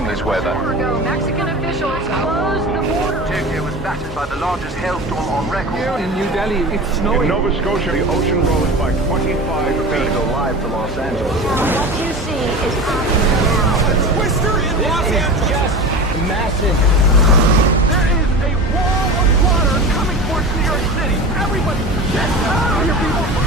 in this weather. Mexican officials closed the border. Tokyo was battered by the largest hailstorm on record. Here in New Delhi, it's snowing. In Nova Scotia, the ocean rose by 25 feet. Go live to Los Angeles. What you see is happening now. Twister in Los Angeles. Just massive. There is a wall of water coming towards New York City. Everybody, get out of here, people.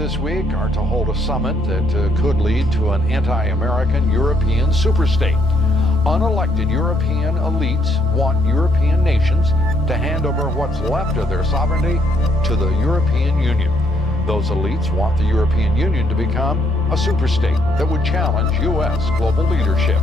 this week are to hold a summit that could lead to an anti-American European superstate. Unelected European elites want European nations to hand over what's left of their sovereignty to the European Union. Those elites want the European Union to become a superstate that would challenge U.S. global leadership.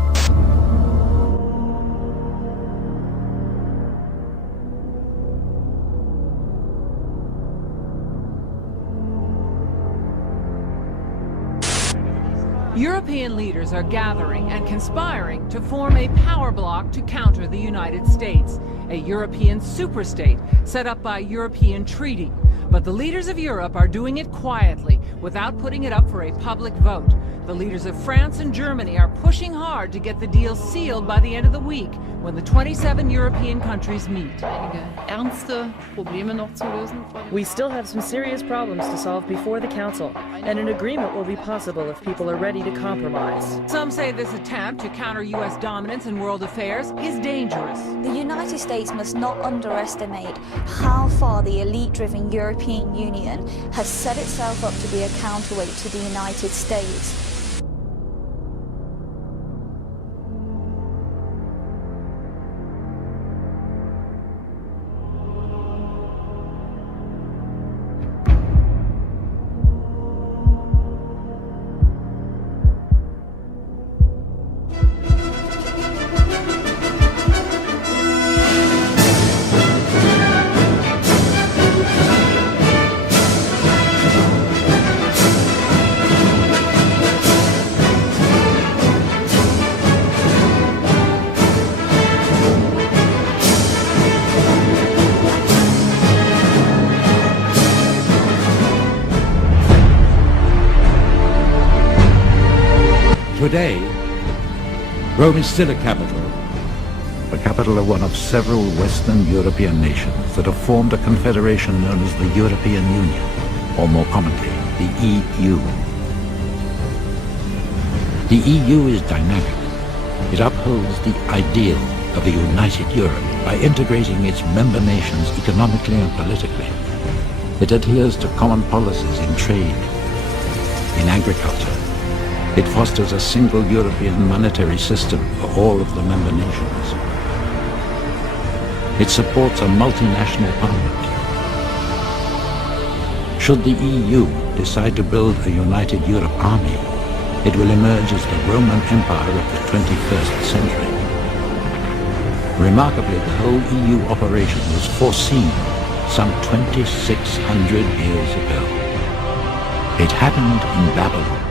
European leaders are gathering and conspiring to form a power bloc to counter the United States, a European superstate set up by European treaty. But the leaders of Europe are doing it quietly, without putting it up for a public vote. The leaders of France and Germany are pushing hard to get the deal sealed by the end of the week, when the 27 European countries meet. We still have some serious problems to solve before the Council, and an agreement will be possible if people are ready to compromise. Some say this attempt to counter U.S. dominance in world affairs is dangerous. The United States must not underestimate how far the elite-driven European Union has set itself up to be a counterweight to the United States. Today, Rome is still a capital. The capital of one of several Western European nations that have formed a confederation known as the European Union, or more commonly, the EU. The EU is dynamic. It upholds the ideal of a united Europe by integrating its member nations economically and politically. It adheres to common policies in trade, in agriculture. It fosters a single European monetary system for all of the member nations. It supports a multinational parliament. Should the EU decide to build a united Europe army, it will emerge as the Roman Empire of the 21st century. Remarkably, the whole EU operation was foreseen some 2,600 years ago. It happened in Babylon.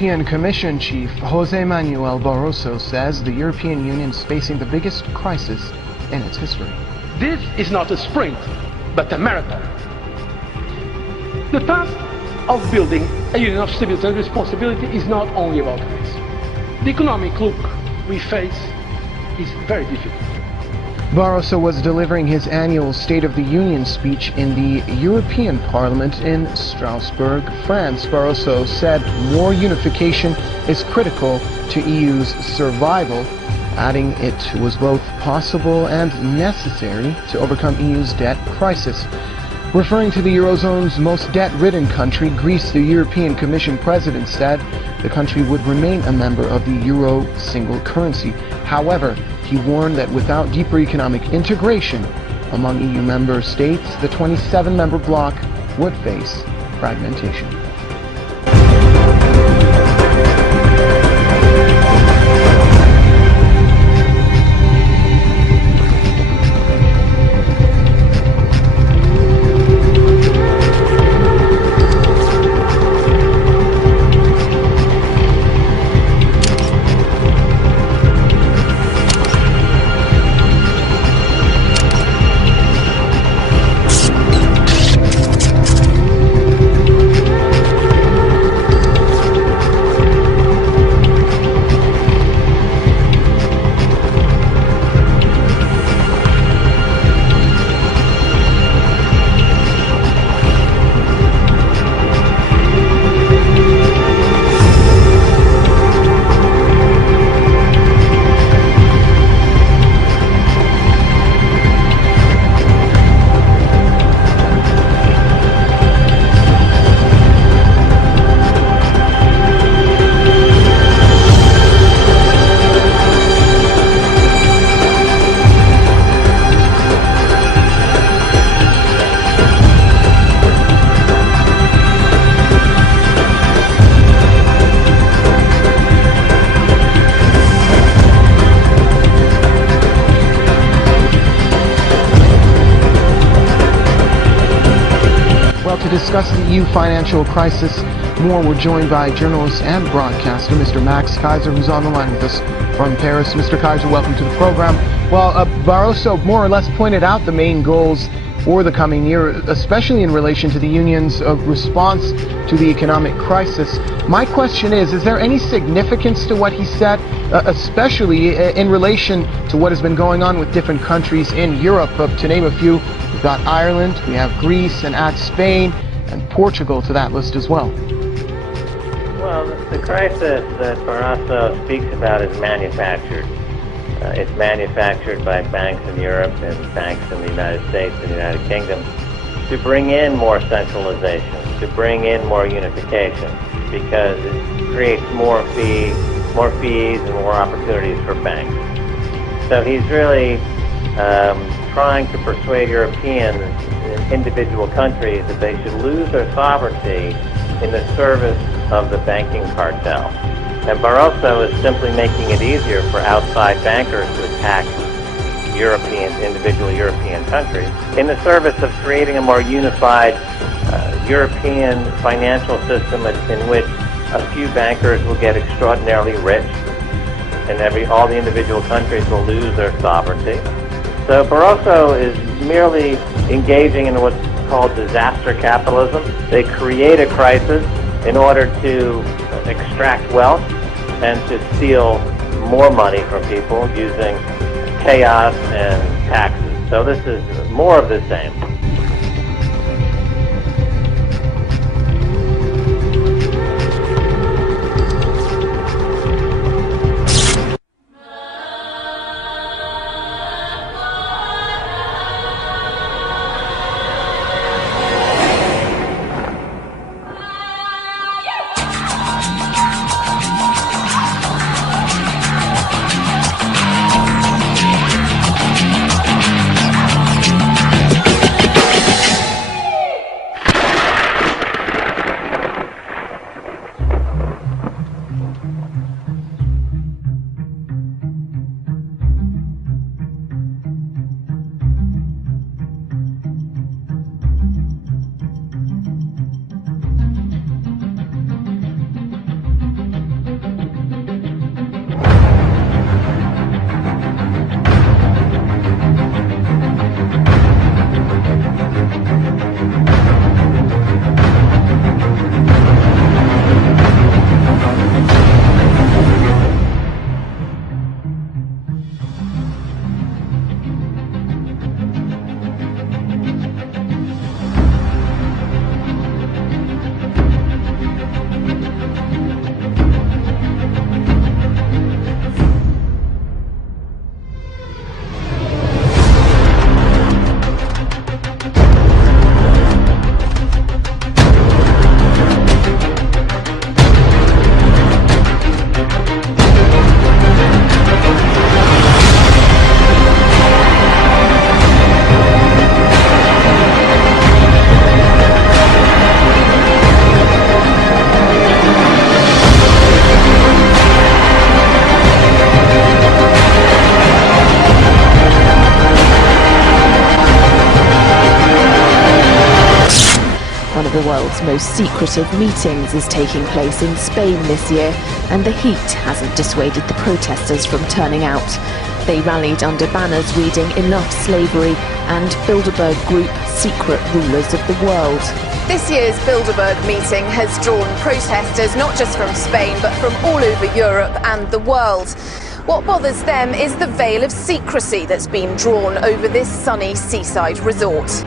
European Commission chief José Manuel Barroso says the European Union is facing the biggest crisis in its history. This is not a sprint, but a marathon. The task of building a union of stability and responsibility is not only about this. The economic look we face is very difficult. Barroso was delivering his annual State of the Union speech in the European Parliament in Strasbourg, France. Barroso said more unification is critical to EU's survival, adding it was both possible and necessary to overcome EU's debt crisis. Referring to the Eurozone's most debt-ridden country, Greece, the European Commission president said the country would remain a member of the Euro single currency. However, he warned that without deeper economic integration among EU member states, the 27-member bloc would face fragmentation. To discuss the EU financial crisis more, we're joined by journalist and broadcaster Mr. Max Kaiser, who's on the line with us from Paris. Mr. Kaiser, welcome to the program. Well, Barroso more or less pointed out the main goals for the coming year, especially in relation to the Union's response to the economic crisis. My question is there any significance to what he said, especially in relation to what has been going on with different countries in Europe? To name a few, we've got Ireland, we have Greece, and add Spain and Portugal to that list as well. Well, the crisis that Barroso speaks about is manufactured. It's manufactured by banks in Europe and banks in the United States and the United Kingdom to bring in more centralization, to bring in more unification, because it creates more fees and more opportunities for banks. So he's really trying to persuade Europeans and individual countries that they should lose their sovereignty in the service of the banking cartel. And Barroso is simply making it easier for outside bankers to attack individual European countries in the service of creating a more unified European financial system in which a few bankers will get extraordinarily rich and all the individual countries will lose their sovereignty. So Barroso is merely engaging in what's called disaster capitalism. They create a crisis in order to extract wealth and to steal more money from people using chaos and taxes. So this is more of the same. world's most secretive meetings is taking place in Spain this year, and the heat hasn't dissuaded the protesters from turning out. They rallied under banners reading "Enough Slavery" and Bilderberg Group, secret rulers of the world. This year's Bilderberg meeting has drawn protesters not just from Spain but from all over Europe and the world. What bothers them is the veil of secrecy that's been drawn over this sunny seaside resort.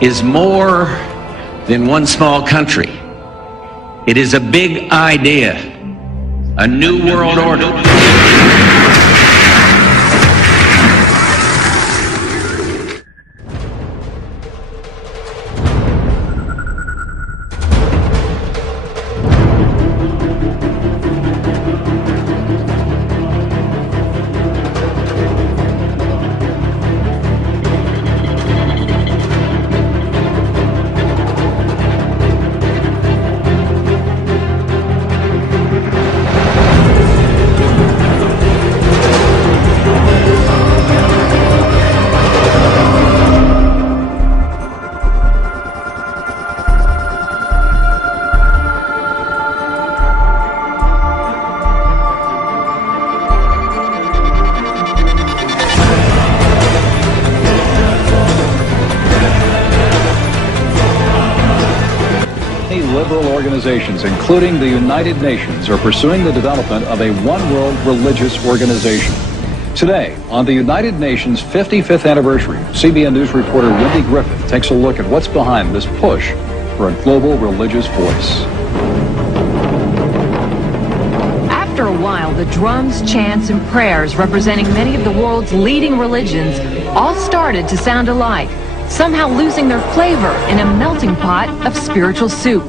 is more than one small country. It is a big idea, a new world order. Organizations, including the United Nations, are pursuing the development of a one-world religious organization. Today, on the United Nations 55th anniversary, CBN News reporter Wendy Griffith takes a look at what's behind this push for a global religious voice. After a while, the drums, chants, and prayers representing many of the world's leading religions all started to sound alike, somehow losing their flavor in a melting pot of spiritual soup.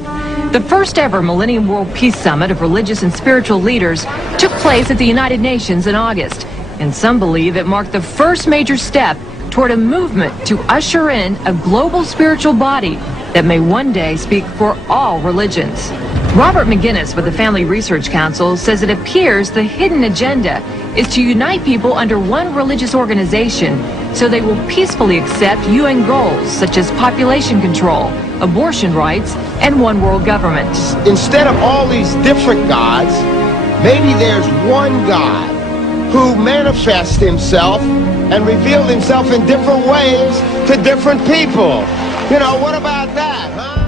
The first ever Millennium World Peace Summit of religious and spiritual leaders took place at the United Nations in August, and some believe it marked the first major step toward a movement to usher in a global spiritual body that may one day speak for all religions. Robert McGinnis with the Family Research Council says it appears the hidden agenda is to unite people under one religious organization so they will peacefully accept UN goals such as population control, abortion rights, and one world government. Instead of all these different gods, maybe there's one God who manifests himself and revealed himself in different ways to different people. You know, what about that, huh?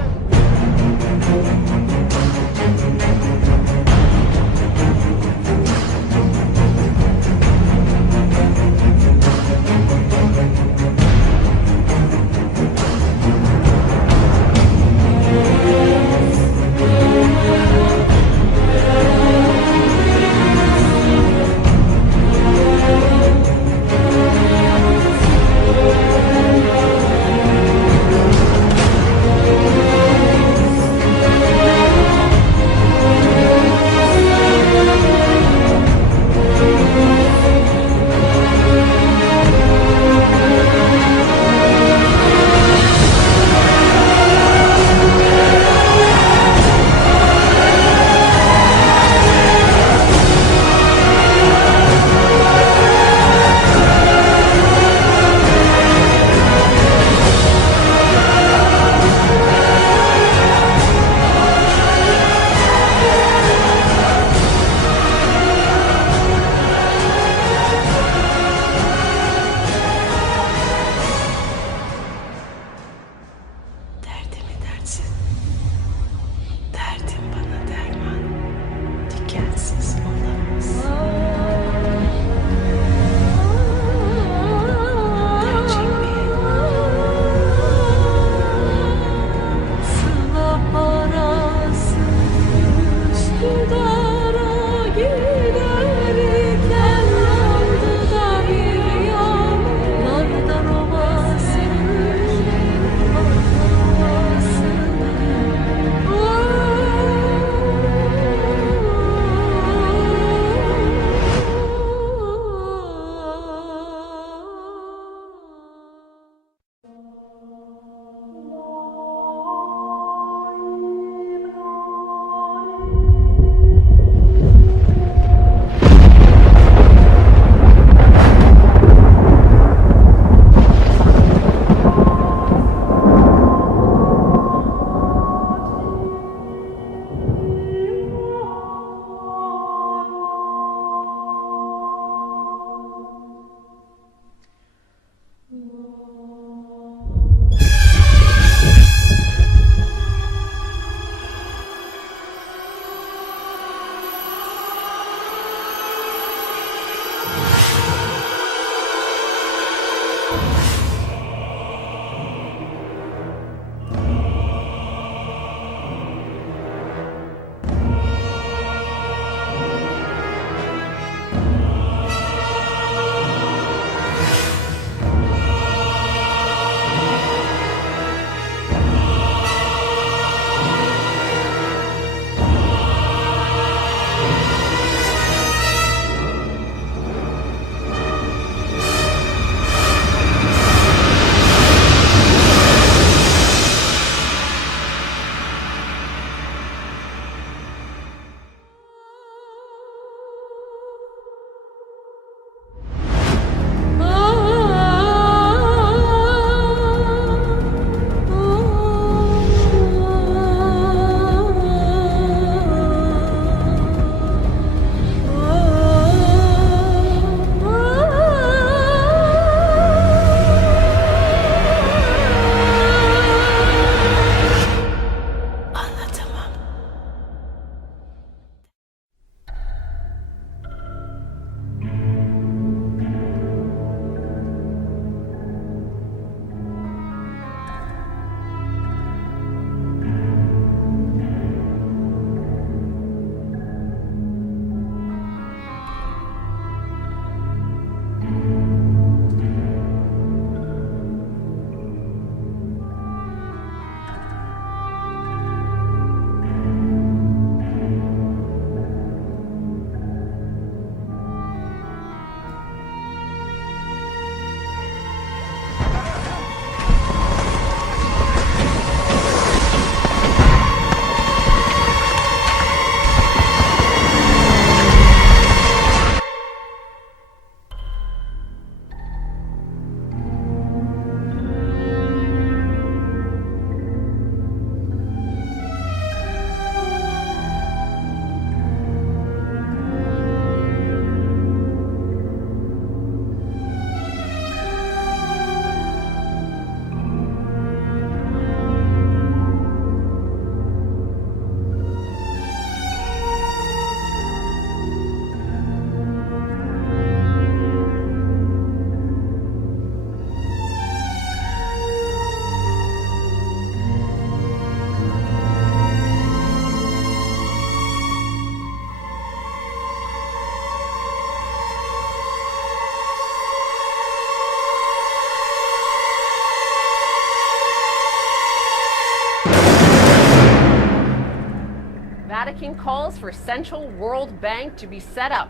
calls for Central World Bank to be set up.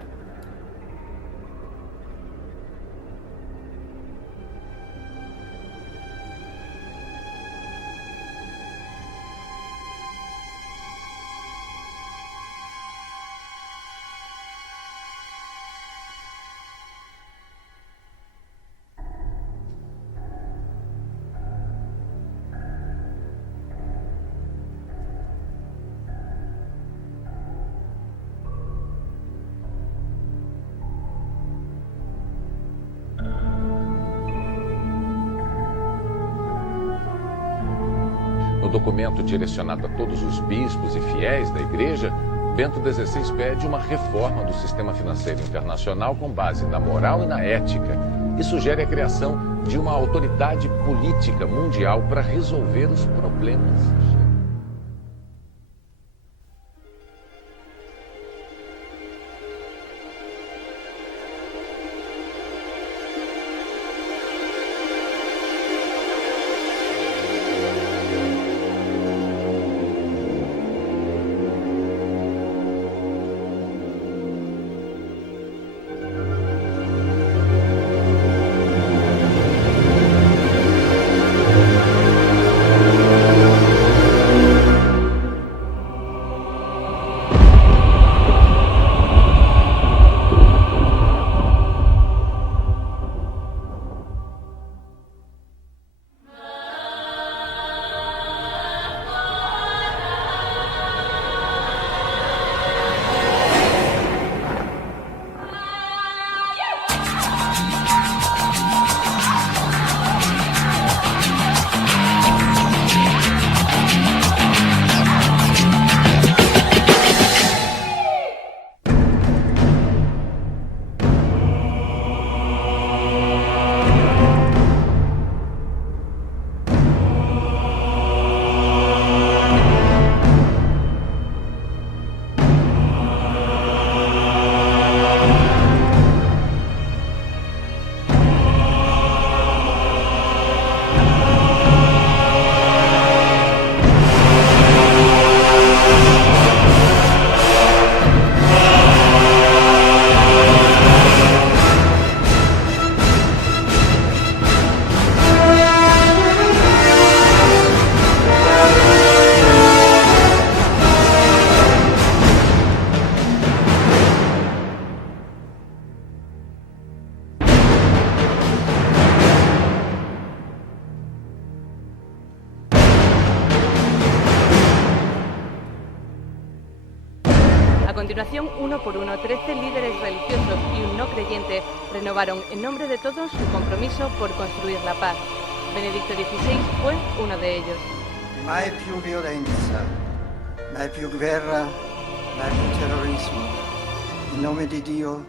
No documento direcionado a todos os bispos e fiéis da Igreja, Bento XVI pede uma reforma do sistema financeiro internacional com base na moral e na ética e sugere a criação de uma autoridade política mundial para resolver os problemas. A continuación, uno por uno, 13 líderes religiosos y un no creyente renovaron en nombre de todos su compromiso por construir la paz. Benedicto XVI fue uno de ellos. Mai più violenza, mai più guerra, mai più terrorismo. In nome di Dio,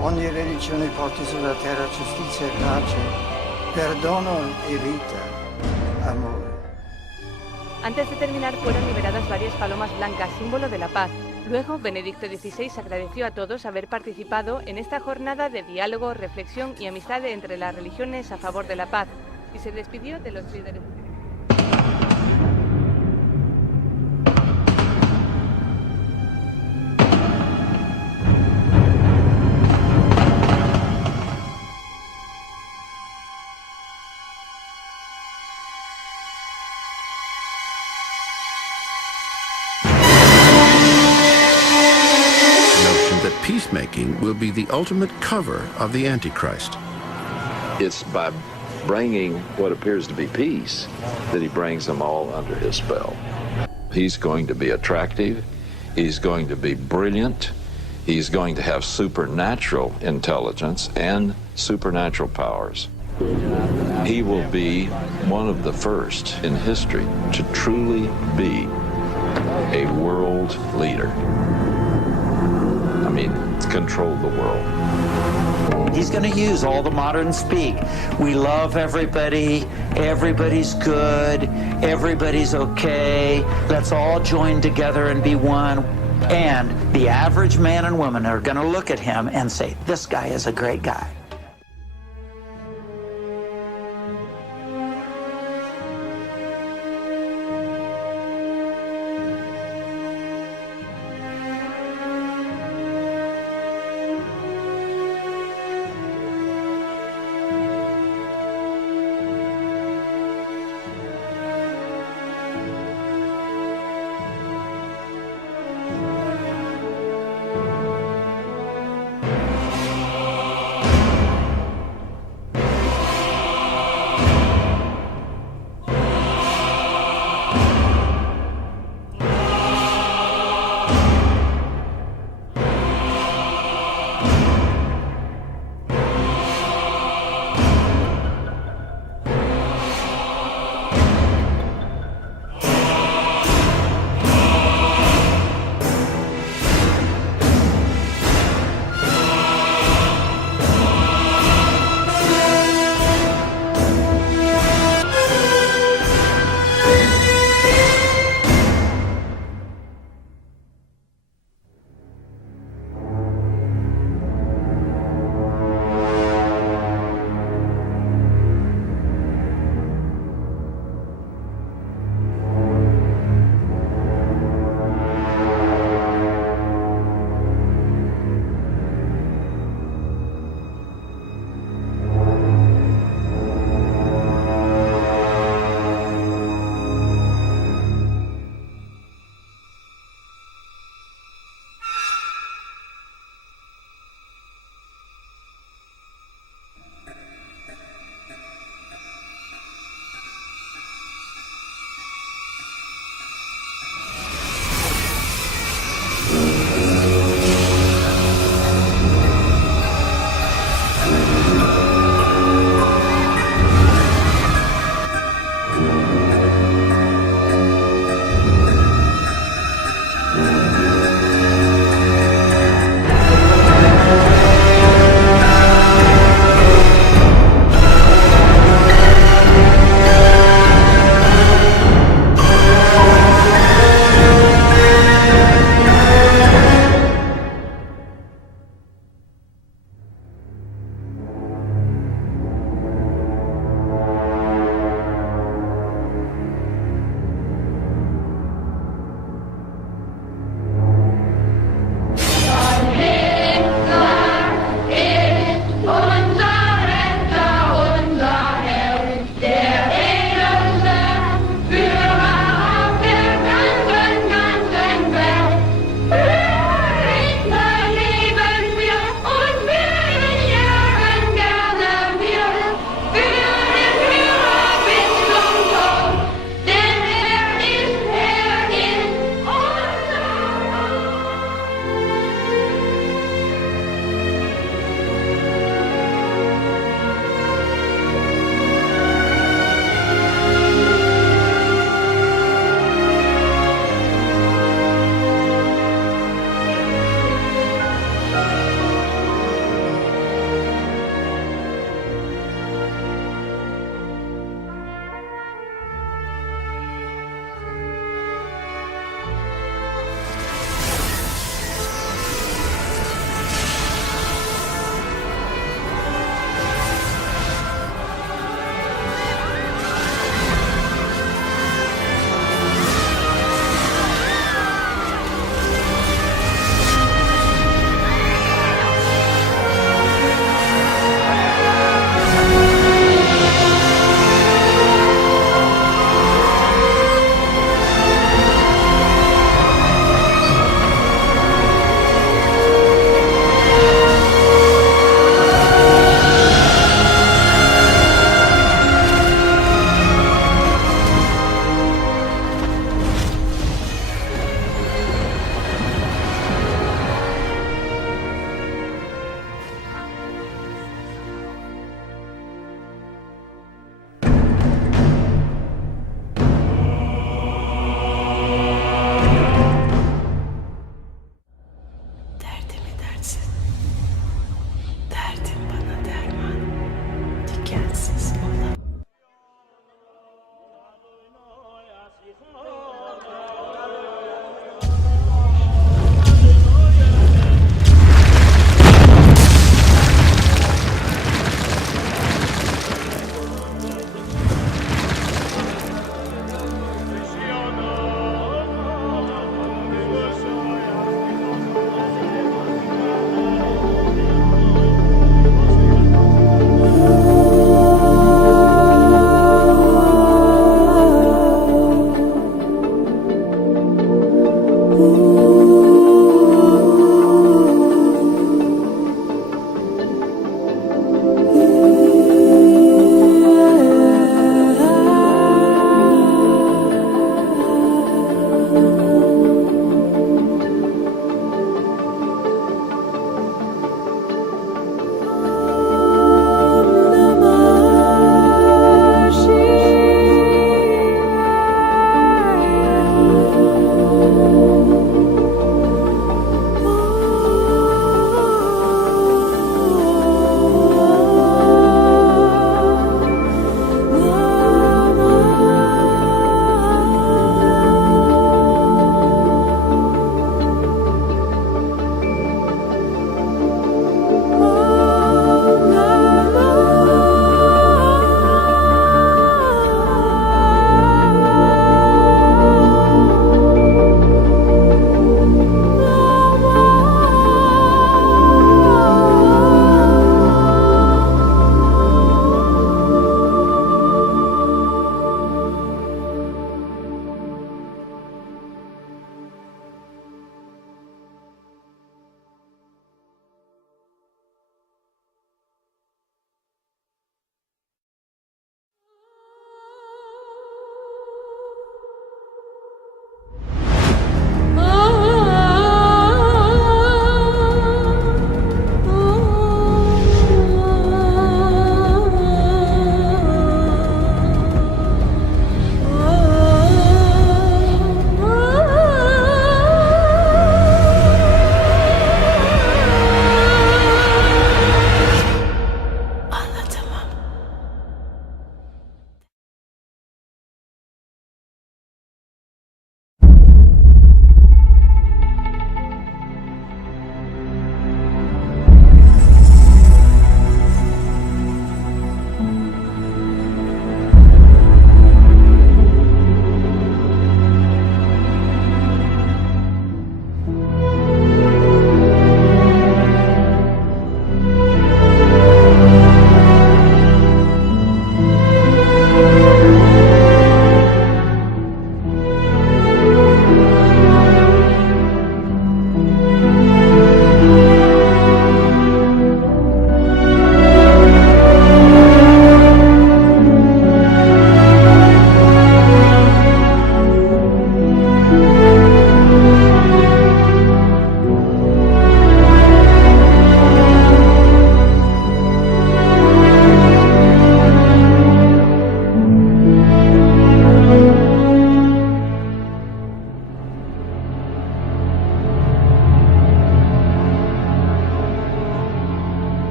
ogni religione porti sulla terra giustizia e pace, perdono e vita, amore. Antes de terminar fueron liberadas varias palomas blancas, símbolo de la paz. Luego, Benedicto XVI agradeció a todos haber participado en esta jornada de diálogo, reflexión y amistad entre las religiones a favor de la paz, y se despidió de los líderes. Peacemaking will be the ultimate cover of the Antichrist. It's by bringing what appears to be peace that he brings them all under his spell. He's going to be attractive. He's going to be brilliant. He's going to have supernatural intelligence and supernatural powers. He will be one of the first in history to truly be a world leader. I mean, control the world. He's going to use all the modern speak. We love everybody, everybody's good, everybody's okay. Let's all join together and be one. And the average man and woman are going to look at him and say, this guy is a great guy.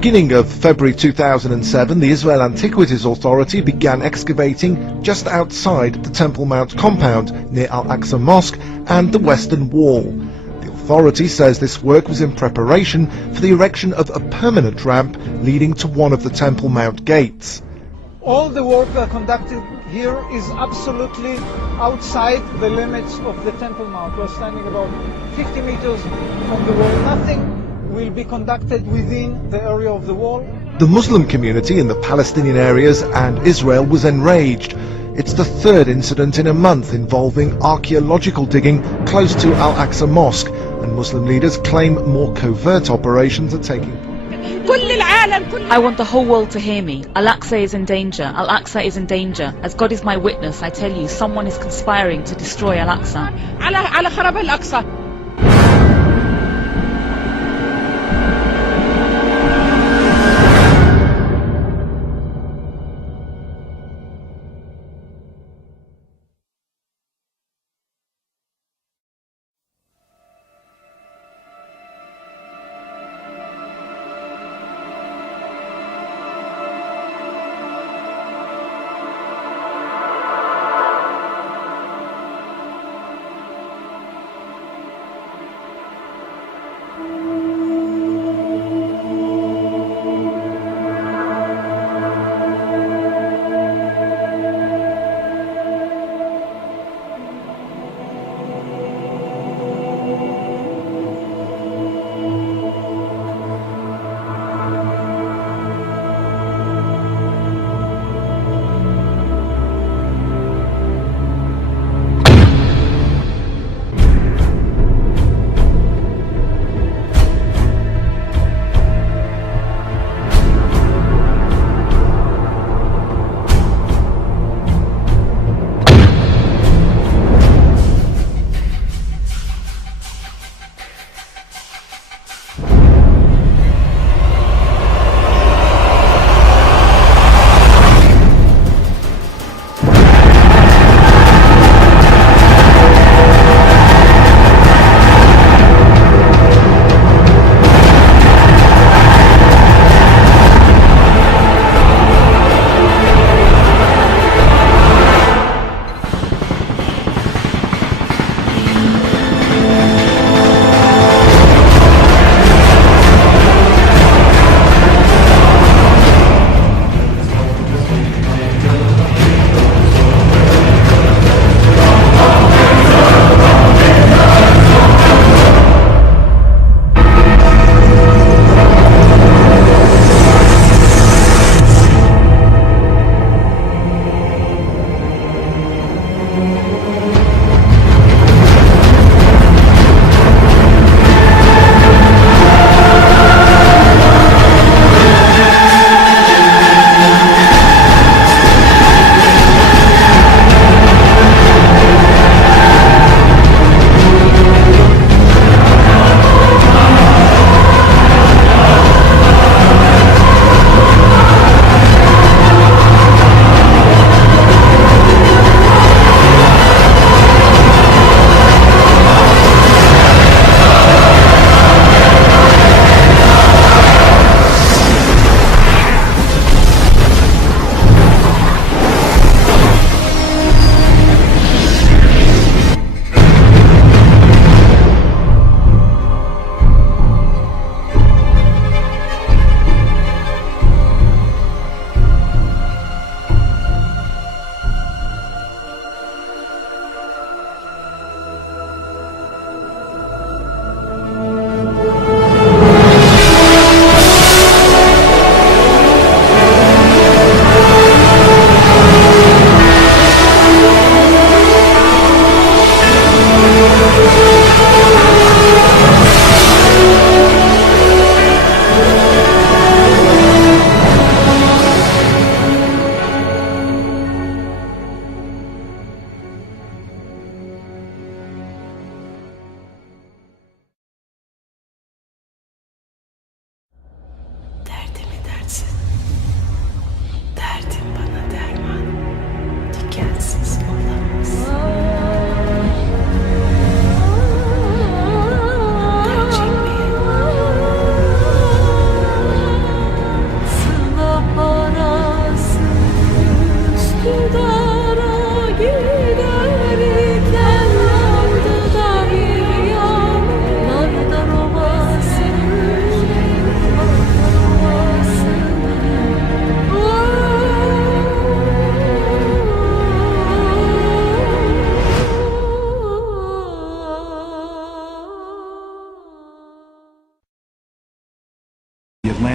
beginning of February 2007, the Israel Antiquities Authority began excavating just outside the Temple Mount compound near Al-Aqsa Mosque and the Western Wall. The authority says this work was in preparation for the erection of a permanent ramp leading to one of the Temple Mount gates. All the work conducted here is absolutely outside the limits of the Temple Mount. We're standing about 50 meters from the wall. Nothing will be conducted within the area of the wall. The Muslim community in the Palestinian areas and Israel was enraged. It's the third incident in a month involving archaeological digging close to Al-Aqsa Mosque, and Muslim leaders claim more covert operations are taking place. I want the whole world to hear me. Al-Aqsa is in danger. Al-Aqsa is in danger. As God is my witness, I tell you, someone is conspiring to destroy Al-Aqsa.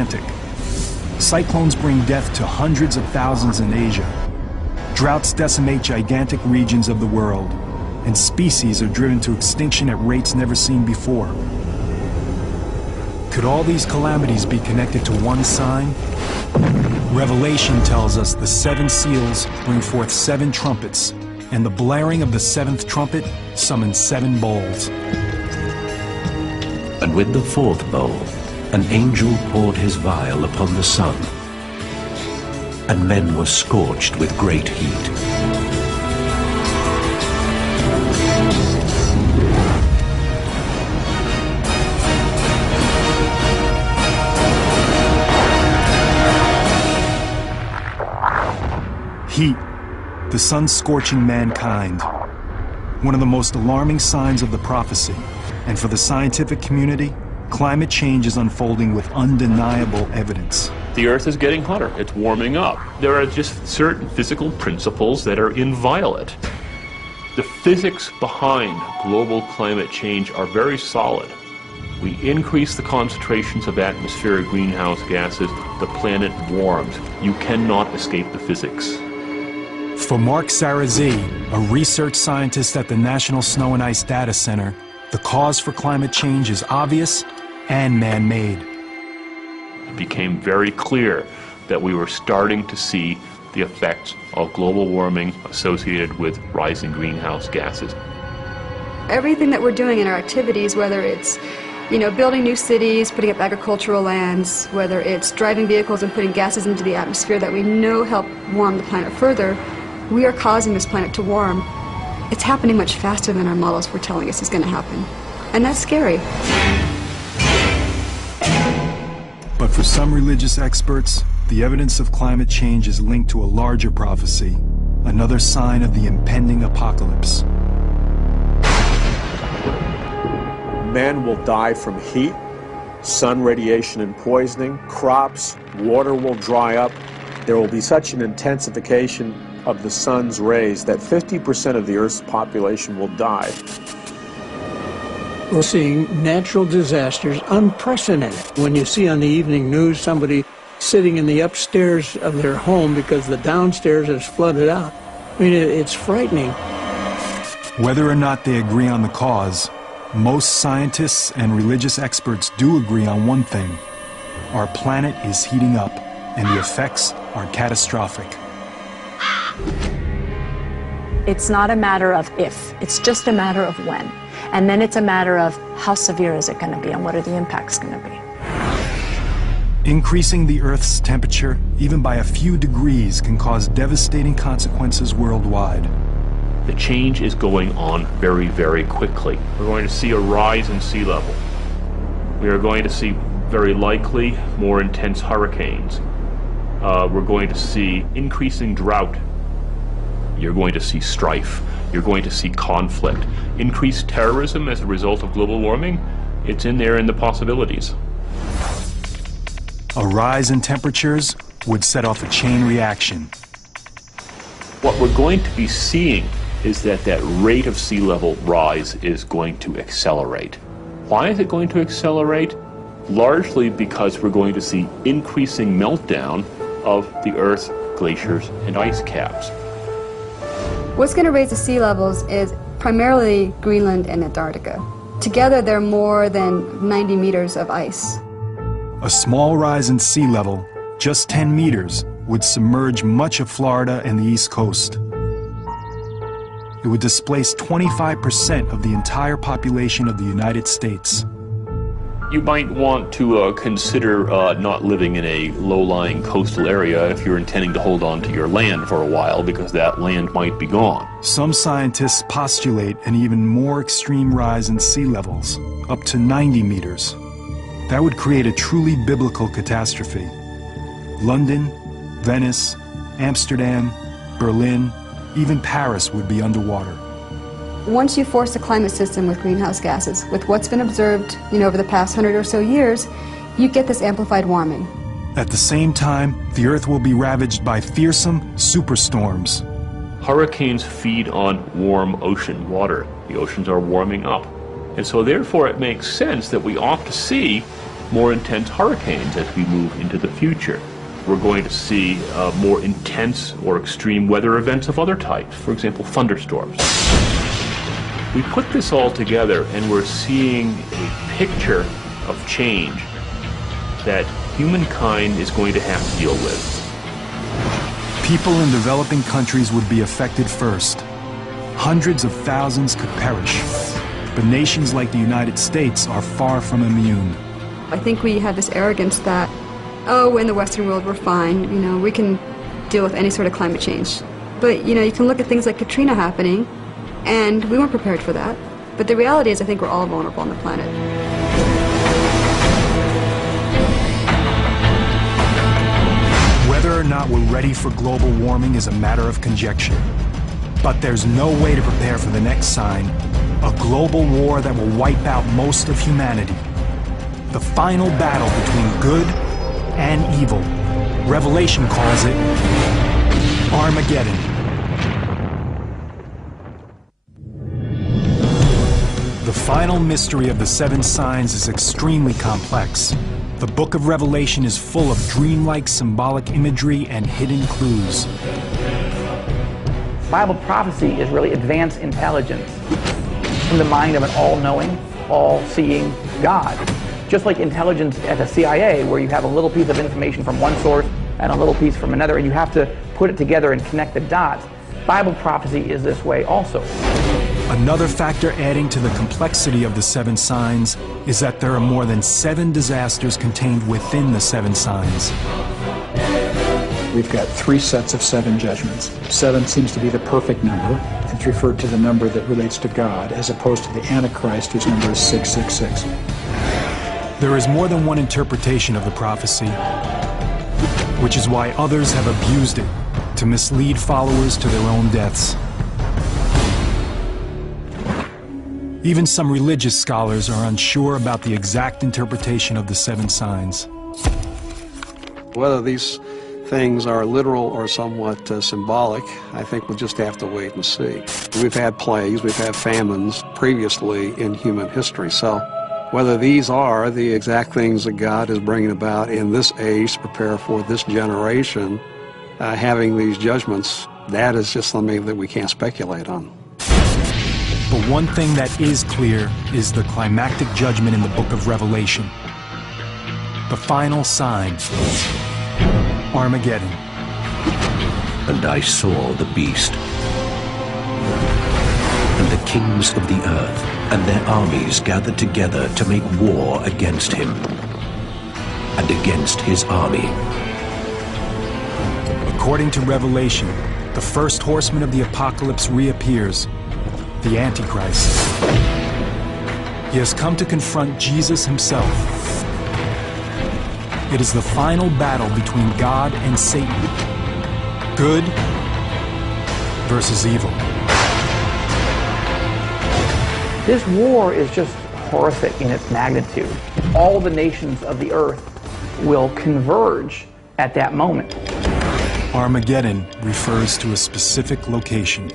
Atlantic. Cyclones bring death to hundreds of thousands in Asia. Droughts decimate gigantic regions of the world, and species are driven to extinction at rates never seen before. Could all these calamities be connected to one sign? Revelation tells us the 7 seals bring forth 7 trumpets, and the blaring of the 7th trumpet summons 7 bowls. And with the 4th bowl, an angel poured his vial upon the sun, and men were scorched with great heat. Heat, the sun scorching mankind. One of the most alarming signs of the prophecy, and for the scientific community, climate change is unfolding with undeniable evidence. The Earth is getting hotter. It's warming up. There are just certain physical principles that are inviolate. The physics behind global climate change are very solid. We increase the concentrations of atmospheric greenhouse gases, the planet warms. You cannot escape the physics. For Mark Sarazi, a research scientist at the National Snow and Ice Data Center, the cause for climate change is obvious and man-made. It became very clear that we were starting to see the effects of global warming associated with rising greenhouse gases. Everything that we're doing in our activities, whether it's building new cities, putting up agricultural lands, whether it's driving vehicles and putting gases into the atmosphere that we know help warm the planet further, we are causing this planet to warm. It's happening much faster than our models were telling us is going to happen. And that's scary. But for some religious experts, the evidence of climate change is linked to a larger prophecy, another sign of the impending apocalypse. Men will die from heat, sun radiation and poisoning, crops, water will dry up. There will be such an intensification of the sun's rays that 50% of the Earth's population will die. We're seeing natural disasters, unprecedented. When you see on the evening news somebody sitting in the upstairs of their home because the downstairs is flooded out, I mean, it's frightening. Whether or not they agree on the cause, most scientists and religious experts do agree on one thing. Our planet is heating up, and the effects are catastrophic. It's not a matter of if, it's just a matter of when. And then it's a matter of how severe is it going to be and what are the impacts going to be. Increasing the Earth's temperature, even by a few degrees, can cause devastating consequences worldwide. The change is going on very, very quickly. We're going to see a rise in sea level. We are going to see very likely more intense hurricanes. We're going to see increasing drought. You're going to see strife. You're going to see conflict. Increased terrorism as a result of global warming, it's in there in the possibilities. A rise in temperatures would set off a chain reaction. What we're going to be seeing is that rate of sea level rise is going to accelerate. Why is it going to accelerate? Largely because we're going to see increasing meltdown of the Earth's glaciers and ice caps. What's going to raise the sea levels is primarily Greenland and Antarctica. Together, they're more than 90 meters of ice. A small rise in sea level, just 10 meters, would submerge much of Florida and the East Coast. It would displace 25% of the entire population of the United States. You might want to consider not living in a low-lying coastal area if you're intending to hold on to your land for a while, because that land might be gone. Some scientists postulate an even more extreme rise in sea levels, up to 90 meters. That would create a truly biblical catastrophe. London, Venice, Amsterdam, Berlin, even Paris would be underwater. Once you force a climate system with greenhouse gases, with what's been observed over the past 100 or so years, you get this amplified warming. At the same time, the Earth will be ravaged by fearsome superstorms. Hurricanes feed on warm ocean water. The oceans are warming up. And so therefore it makes sense that we ought to see more intense hurricanes as we move into the future. We're going to see more intense or extreme weather events of other types, for example, thunderstorms. We put this all together and we're seeing a picture of change that humankind is going to have to deal with. People in developing countries would be affected first. Hundreds of thousands could perish. But nations like the United States are far from immune. I think we have this arrogance that, oh, in the Western world we're fine, you know, we can deal with any sort of climate change. But, you know, you can look at things like Katrina happening, and we weren't prepared for that. But the reality is I think we're all vulnerable on the planet. Whether or not we're ready for global warming is a matter of conjecture. But there's no way to prepare for the next sign, a global war that will wipe out most of humanity. The final battle between good and evil. Revelation calls it Armageddon. The final mystery of the seven signs is extremely complex. The book of Revelation is full of dreamlike symbolic imagery and hidden clues. Bible prophecy is really advanced intelligence from the mind of an all-knowing, all-seeing God. Just like intelligence at the CIA, where you have a little piece of information from one source and a little piece from another, and you have to put it together and connect the dots. Bible prophecy is this way also. Another factor adding to the complexity of the seven signs is that there are more than 7 disasters contained within the seven signs. We've got 3 sets of 7 judgments. 7 seems to be the perfect number. It's referred to the number that relates to God, as opposed to the Antichrist, whose number is 666. There is more than one interpretation of the prophecy, which is why others have abused it to mislead followers to their own deaths. Even some religious scholars are unsure about the exact interpretation of the seven signs. Whether these things are literal or somewhat symbolic, I think we'll just have to wait and see. We've had plagues, we've had famines previously in human history, so whether these are the exact things that God is bringing about in this age to prepare for this generation, having these judgments, that is just something that we can't speculate on. But one thing that is clear is the climactic judgment in the book of Revelation. The final sign, Armageddon. And I saw the beast, and the kings of the earth, and their armies gathered together to make war against him, and against his army. According to Revelation, the first horseman of the apocalypse reappears, the Antichrist. He has come to confront Jesus himself. It is the final battle between God and Satan. Good versus evil. This war is just horrific in its magnitude. All the nations of the earth will converge at that moment. Armageddon refers to a specific location.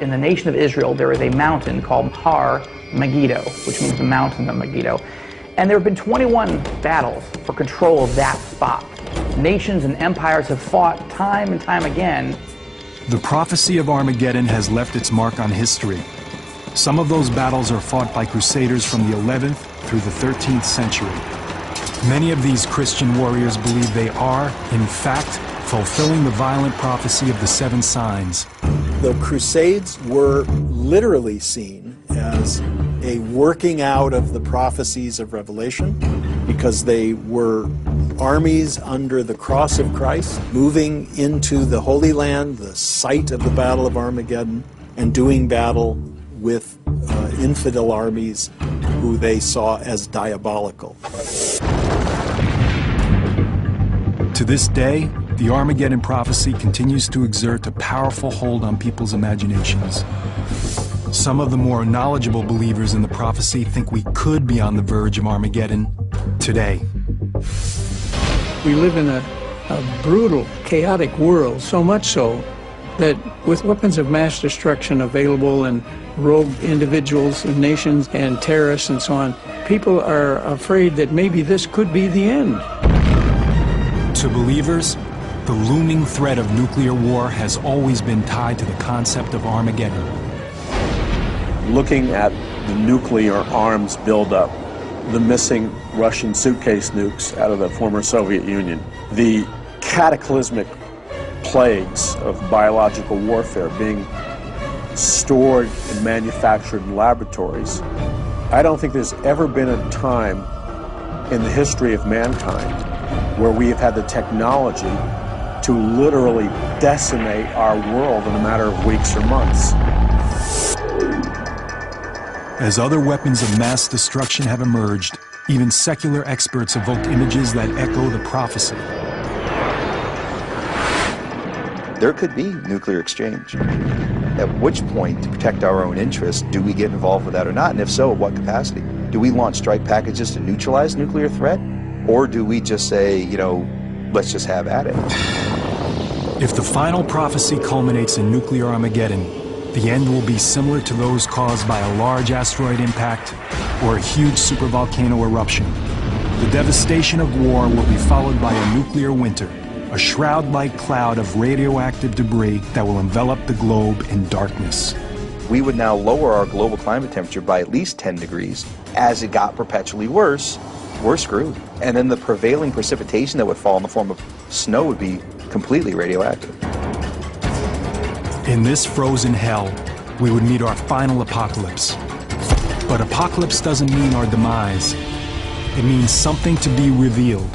In the nation of Israel, there is a mountain called Har Megiddo, which means the mountain of Megiddo. And there have been 21 battles for control of that spot. Nations and empires have fought time and time again. The prophecy of Armageddon has left its mark on history. Some of those battles are fought by crusaders from the 11th through the 13th century. Many of these Christian warriors believe they are, in fact, fulfilling the violent prophecy of the seven signs. The Crusades were literally seen as a working out of the prophecies of Revelation, because they were armies under the cross of Christ, moving into the Holy Land, the site of the Battle of Armageddon, and doing battle with infidel armies who they saw as diabolical. To this day, the Armageddon prophecy continues to exert a powerful hold on people's imaginations. Some of the more knowledgeable believers in the prophecy think we could be on the verge of Armageddon today. We live in a brutal, chaotic world, so much so that with weapons of mass destruction available and rogue individuals and nations and terrorists and so on, people are afraid that maybe this could be the end. To believers, the looming threat of nuclear war has always been tied to the concept of Armageddon. Looking at the nuclear arms buildup, the missing Russian suitcase nukes out of the former Soviet Union, the cataclysmic plagues of biological warfare being stored and manufactured in laboratories. I don't think there's ever been a time in the history of mankind where we have had the technology to literally decimate our world in a matter of weeks or months. As other weapons of mass destruction have emerged, even secular experts evoked images that echo the prophecy. There could be nuclear exchange. At which point, to protect our own interests, do we get involved with that or not? And if so, at what capacity? Do we launch strike packages to neutralize nuclear threat? Or do we just say, you know, let's just have at it? If the final prophecy culminates in nuclear Armageddon, the end will be similar to those caused by a large asteroid impact or a huge supervolcano eruption. The devastation of war will be followed by a nuclear winter, a shroud-like cloud of radioactive debris that will envelop the globe in darkness. We would now lower our global climate temperature by at least 10 degrees. As it got perpetually worse, we're screwed. And then the prevailing precipitation that would fall in the form of snow would be completely radioactive. In this frozen hell, we would meet our final apocalypse. But apocalypse doesn't mean our demise. It means something to be revealed.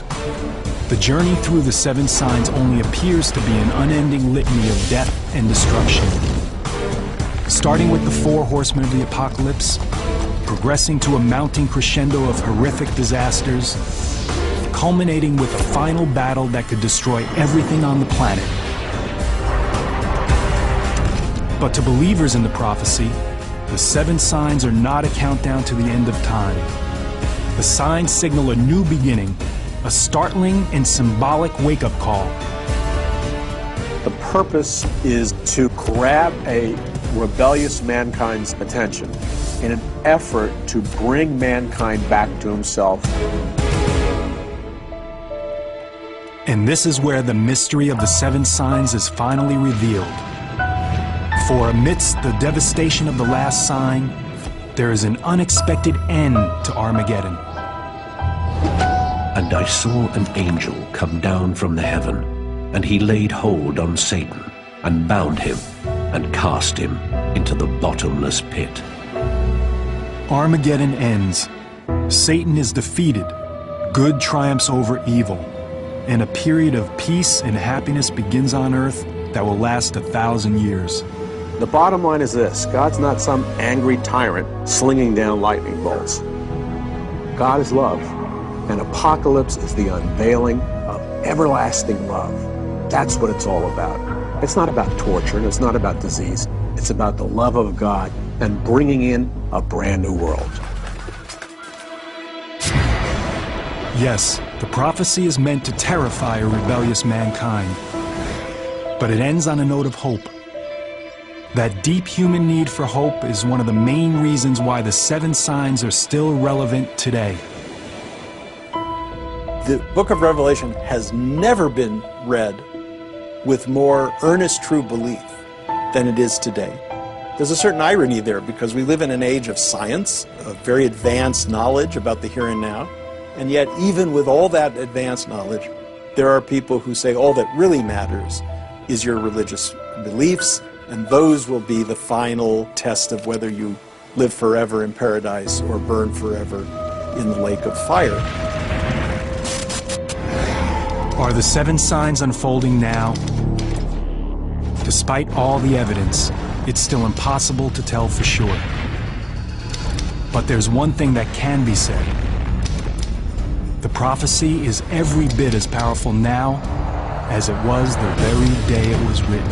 The journey through the seven signs only appears to be an unending litany of death and destruction. Starting with the four horsemen of the apocalypse, progressing to a mounting crescendo of horrific disasters, culminating with a final battle that could destroy everything on the planet. But to believers in the prophecy, the seven signs are not a countdown to the end of time. The signs signal a new beginning, a startling and symbolic wake-up call. The purpose is to grab a rebellious mankind's attention in an effort to bring mankind back to himself. And this is where the mystery of the seven signs is finally revealed. For amidst the devastation of the last sign, there is an unexpected end to Armageddon. And I saw an angel come down from the heaven, and he laid hold on Satan, and bound him, and cast him into the bottomless pit. Armageddon ends. Satan is defeated. Good triumphs over evil. And a period of peace and happiness begins on earth that will last 1,000 years. The bottom line is this: God's not some angry tyrant slinging down lightning bolts. God is love, and apocalypse is the unveiling of everlasting love. That's what it's all about. It's not about torture, and it's not about disease. It's about the love of God and bringing in a brand new world. Yes, the prophecy is meant to terrify a rebellious mankind. But it ends on a note of hope. That deep human need for hope is one of the main reasons why the seven signs are still relevant today. The book of Revelation has never been read with more earnest true belief than it is today. There's a certain irony there because we live in an age of science, of very advanced knowledge about the here and now, and yet even with all that advanced knowledge, there are people who say all that really matters is your religious beliefs, and those will be the final test of whether you live forever in paradise or burn forever in the lake of fire. Are the seven signs unfolding now? Despite all the evidence, it's still impossible to tell for sure. But there's one thing that can be said. The prophecy is every bit as powerful now as it was the very day it was written.